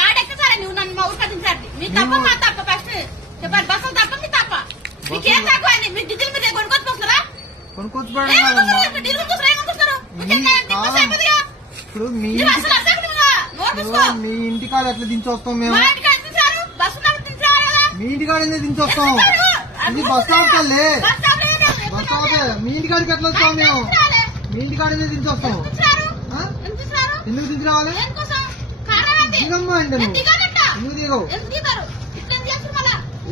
ఆడెక్కి సరే నువ్వు నన్ను మా ఊరు కట్టించాలి మీ తప్ప మా తప్ప ఫస్ట్ చెప్పండి బస్సులు తప్ప మీ తప్ప మీకేం తక్కువ అండి మీ డీజిల్ మీద కొనుక్కొచ్చుకొస్తారా ఇప్పుడు మీ ఇంటికాడ ఎట్లా దించొస్తాం మేము మీ ఇంటికాడ ఎందుకు దించొస్తాం ఇది బస్ స్టాప్ కల్లే బస్ స్టాప్ మీ ఇంటికాడికి ఎట్లా వస్తాం మేము మీ ఇంటికాడ ఎందుకు దించొస్తాం ఎందుకు దించురావాలి దిగమ్మా అంటే నువ్వు ఎందుకు దిగవు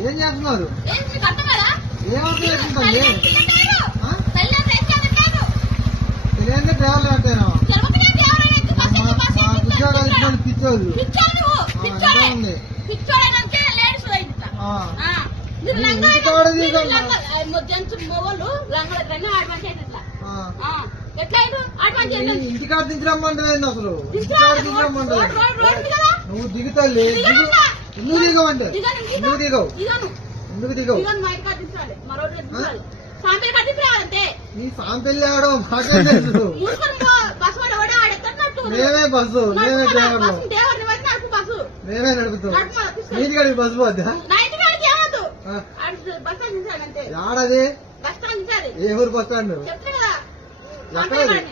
ఏం చేస్తున్నారు ఏమవుతుంది తెలియదే డ్రైవర్లు అంటేనా ఉద్యోగాలు ఇచ్చిన పిచ్చోళ్ళు ఉంది ఇంటికాడ ఇంటికాడ దించరమ్మంటలేదు అసలు ఇంటికాడ దించరమ్మంటలేదు నువ్వు దిగుతాలే ఎందుకు దిగవంటే ఎందుకు దిగవు ఎందుకు దిగవు నీ సాంపెల్లి ఆడో మాకేం తెలుసు మేమే బస్సు మేమే డ్రైవర్లు మేమే నడుపుతాం నీటి కాడికి బస్సు పోద్దా ఆడది ఏ ఊరు బస్ స్టాండ్ ఎక్కడది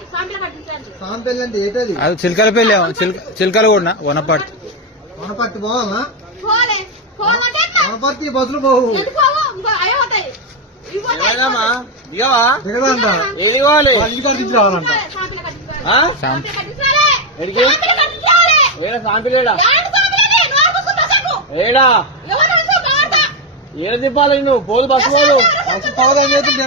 సాంపెల్లి అంటే ఏంటది అది చిలకలపల్లి చిలకలు కూడా వనపర్తి పోవాలా వనపర్తి బస్సులు పోవు దిగదంట ఇంటికాడ నుంచి రావాలంట ఏడా ఏడ తిప్పాలి నువ్వు పోదు బస్సు పోదు బస్సు పోదని చెప్పి